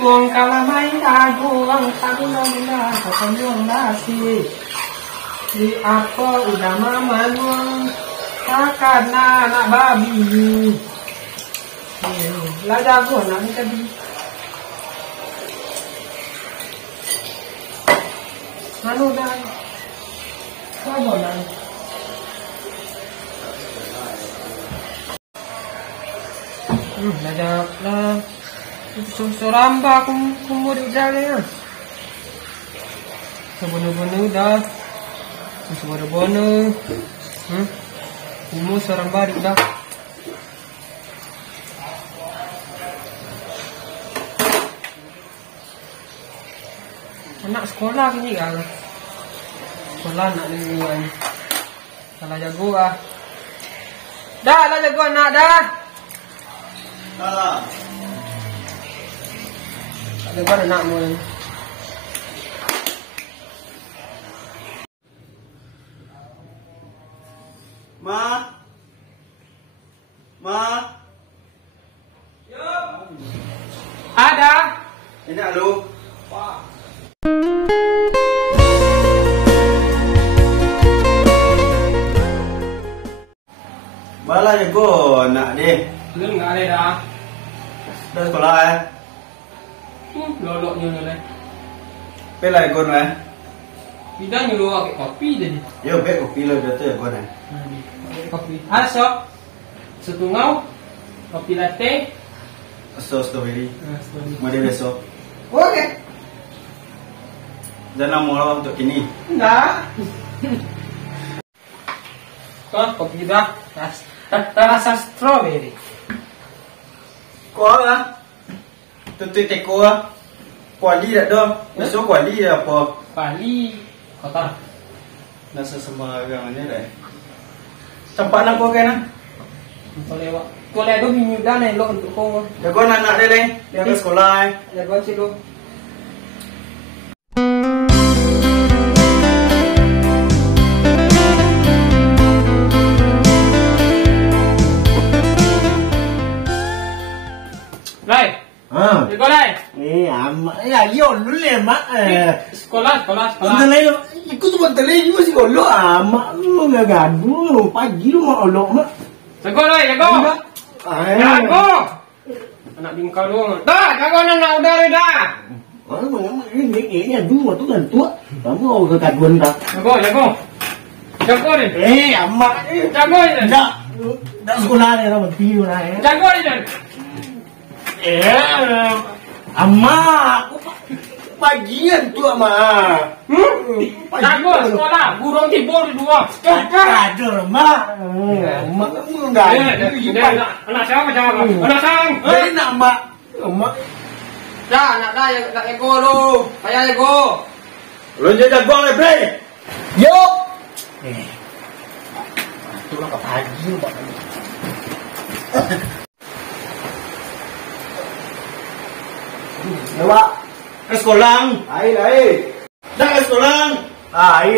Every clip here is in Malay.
Kuang kalah main aguang tapi nona konyong nasi di apa udah mama nuang karena anak babi lah jago nak ni tadi anu dah jago nak lah jago lah Suramba kumurid dali yan. Sabono-bono dah. Sabono-bono. Kumu suramba dah. Anak sekolah ni kan. Sekolah nak ni kan. Salah jago ah. Dah lah jago anak dah. Dah. Ada pada nak mulai. Ma. Yo. Ada. Ini alu. Wah. Bala jago nak deh. Belum nggak ada dah. Dah sekolah Loloknya ni lah. Pelai kon Tidak nyuruh pakai kopi jadi. Yo bet kopi lo betul kon Kopi. Asok. Setungau. Kopi latte. Sos strawberry. Strawberry. Mari besok. Okey. Jangan mau untuk kini. Enggak. Kopi dah. Rasa strawberry. Kau Tutu teko kuali dah doh. Besok kuali apa? Pali kotor. Nasa sembarang ni dah. Tempat nak kau kan? Kau lewat. Kau lewat minggu dah ni lo untuk kau. Jago anak dia leh. Dia ke sekolah. Jago cilo. Lai. Sekolah. Yo lule mak. Sekolah. Bentar ikut tu bentar lagi masih kolok mak lu enggak gaduh pagi lu mau olok mak. Sekolah jago. Jago. Anak bingkau lu. Dah, jago anak udara dah. Ini dua tu kan tua. Kamu ke kaduan dah. Jago. Jago ni. Amak. Jago ni. Dah sekolah ni orang tiru lah. Jago ni. Amak. Pagian tu amak. Jago sekolah. Burung tidur di dua. Ada mak. Mak kamu enggak ada. Anak siapa jago? Anak sang. Nak mak. Mak. Dah, anak dah nak jago lu. Payah jago. Lu jago le bre. Yo. Tu lah pagi mak. Lewat ke sekolah. Ai. Dah ke sekolah. Ai.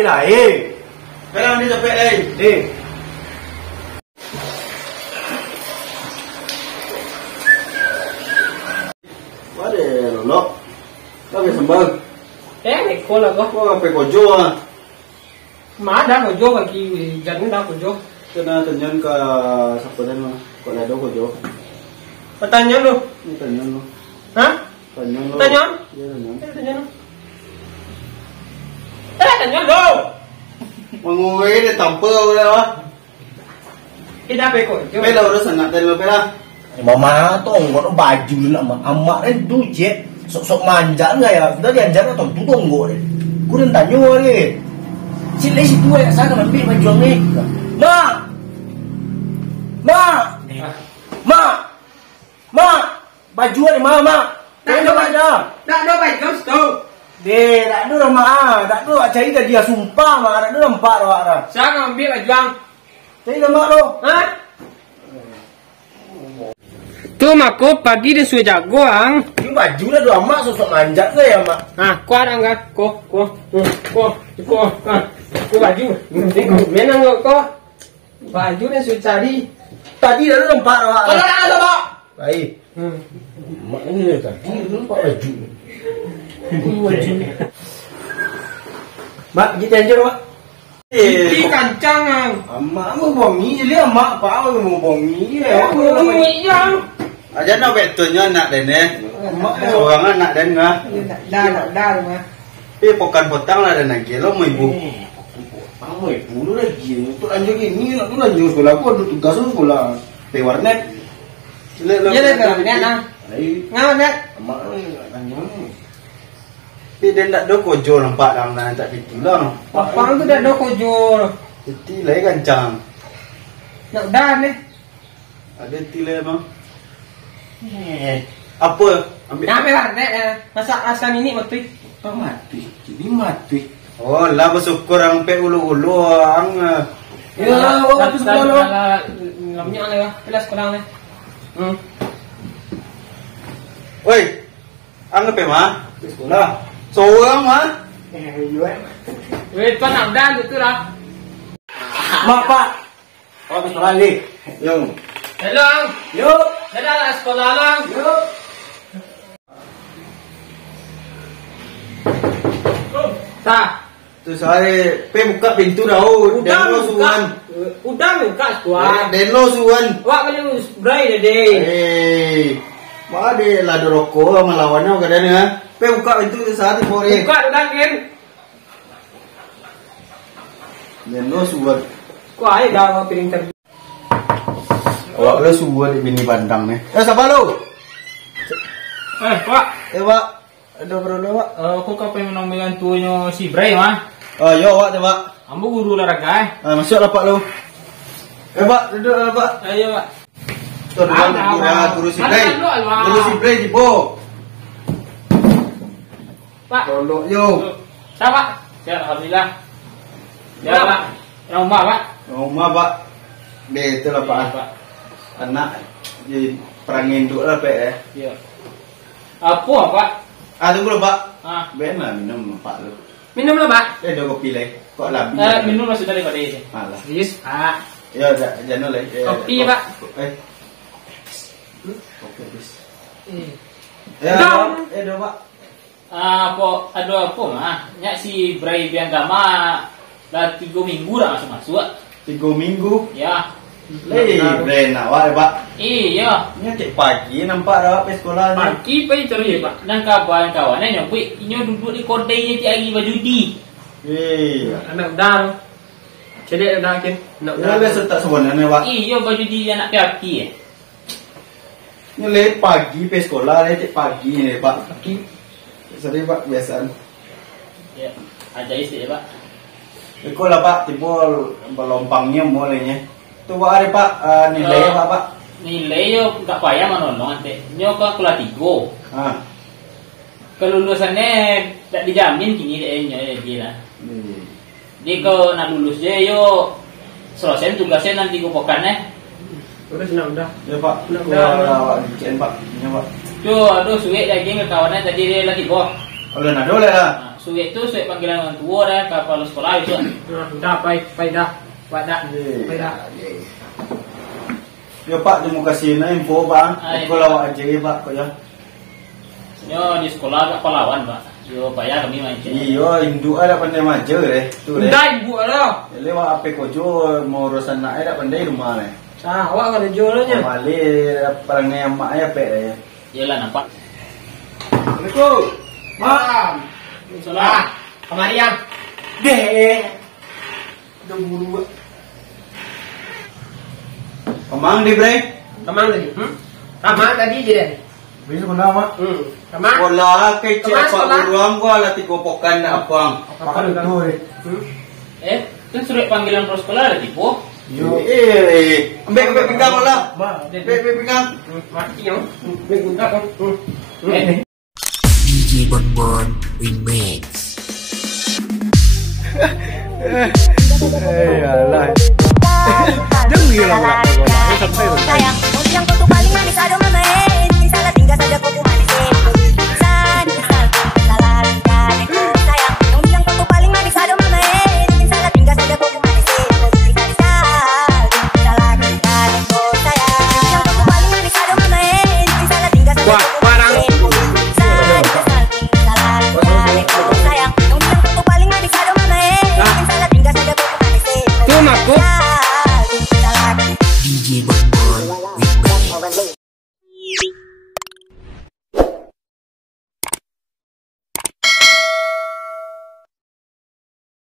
Sekarang ni capek ai. Wade lolok. Kau sembang. Ni sekolah kau. Kau apa kojo ah? Mak dah kojo bagi jangan dah kojo. Kena tanyakan ke siapa dah mah. Kau ada kojo. Pertanyaan lu. Ni tanyakan lu. Hah? Tanyakan lu. Tanyakan? Ya tanyakan. Tanyakan lu. Tanyakan lu. Mengurus ni tampil lah. Kita apa kojo? Pela urusan nak tanya pela. Mama tu orang baju nak amak ni je. Sok-sok manja enggak ya? Sudah diajar atau tu tunggu ni. Kurang tanya ni. Cile situ ya saya nak ambil baju ni. Mak. Baju ni mak. Tak ada baju tu. Deh, tak ada mak. Tak ada cari dah dia sumpah mak. Tak ada nampak dah mak. Siapa ambil bajang? Cari dah mak lo. Hah? Tu makku pagi dia sudah jago ang. Ini baju lah dua mak sosok manjat ke ya mak. Ah, kuat angga. Ko. Ko baju. Menang ko. Baju dia sudah cari. Tadi dah ada nampak dah mak. Kalau ada mak. Baik. Mak ni tadi nampak baju. Mak, kita anjur mak. Di kancang ang. Mak mau bongi je lihat mak apa mau bongi je. Yang. Aja no betulnya nak dene. Mak orang nak den ngah. Dah mah. Pi pokan potang lah den lagi lo mau ibu. Apa ibu lu lagi? Untuk lanjut ini, nak tu lanjut sekolah aku ada tugas sekolah. Di warnet. Iya deh kalau net ang. Ngapa net? Mak lanjut. Pi den tak do kojo nampak dalam nan tak ditulang. Papang tu dah ada kojol. Jadi lagi kancang. Nak dah ni. Ada tilai bang. Apa? Ambil. Nak ambil warnet ya. Masa asal ini mati. Mati. Jadi mati. Oh, lah bersyukur ang pe ulu-ulu ang. Ya, waktu sekolah. Lamnya lah, kelas sekolah ni. Oi. Ang pe mah? Sekolah. Seorang mah? Weh, tu nak dah tu lah. Mak pak. Oh, sekolah ni. Yo. Hello. Yo. Dah lah sekolah lang. Yo. Tak. Tu saya pe buka pintu dah. Den lo suan. Udah buka sekolah. Den lo suan. Wak kali spray deh. Eh. Mak ada lah rokok melawannya kadang ha. Pe buka pintu saat itu boleh. Buka dah kan. Den lo suan. Kau air dah piring ter. Awak lo suan di bini bandang ni. Siapa lo? Pak. Pak. Ada berapa pak? Aku kau pengen menang tuanya si Bray mah. Oh, yo pak, pak. Ambo guru olahraga. Masuklah pak lo. Pak, duduk lah pak. Ayo pak. Tuh, guru si Bray. Guru si Bray di bo. Pak. Tolong yo. Siapa? Ya, alhamdulillah. Ya pak. Yang rumah pak. Rumah pak. Deh, itulah pak. Anak di perang induk lah pak ya. Iya. Apa pak? Tunggu lah pak. Benar minum pak lo. Minum lah pak. Ada kopi lagi. Kok labi? Minum lah sudah daripada ini. Malah. Yes pak. Ya, jangan lagi. Kopi pak. Kopi habis. Ya. Ada pak. Ada apa mah? Nyak si Bray Biangkama dah 3 minggu dah masuk. 3 minggu. Ya. Lei, Bray nak awak pak. Iya. Ini cek pagi nampak dah pe sekolah ni. Pagi pergi terus pak. Dan kawan-kawan ni nyampe inyo duduk di kodenya ti hari bajudi. Anak dah. Cedek dah kan. Nak Ya biasa tak sebenarnya pak. Iya bajudi anak piaki. Ini late pagi pe sekolah ni cek pagi ni pak. Pagi. Sorry pak biasaan. Ya. Ada isi pak. Ikut lah pak, timbul pelompangnya mulainya. Tu pak ada pak nilai apa pak? Nilai yo tak payah menolong ante. Nyo ke kelas 3. Kelulusannya tak dijamin kini dia lah. Dia kalau nak lulus je yo selesai tugasnya nanti gue pokan Terus nak udah. Ya pak. Udah. Awak bikin pak. Ya pak. Tu aduh sulit lagi ke kawannya tadi dia lagi boh. Oleh nak boleh lah. Sulit tu sulit panggilan orang tua dah kapal sekolah itu. Dah pai dah. Pada. Pai dah. Ya pak, terima kasih na info pak. Aku lawak aja ya pak kau ya. Yo di sekolah kat Palawan pak. Yo bayar kami macam. Iyo, induk ada pandai maja deh. Tu deh. Dah ibu ada. Lewat apa kojo mau urusan nak ada pandai rumah ni. Awak kalau jualnya. Mali perang ni mak ya pe ya. Yalah nampak. Assalamualaikum. Mam. Salah. Kemari yang. Deh. Dah buru. Kemang di Bray? Kemang tadi. Kemang tadi je deh. Bisa kenapa? Kemang. Sekolah kecil pak beruang gua lah tiga pokan nak apang. Apa tu? Kan surat panggilan pro sekolah ada tipu. Yo, ambil pinggang lah. Ambil pinggang. Mati yang. Ambil guna kan. DJ Bonbon Remix.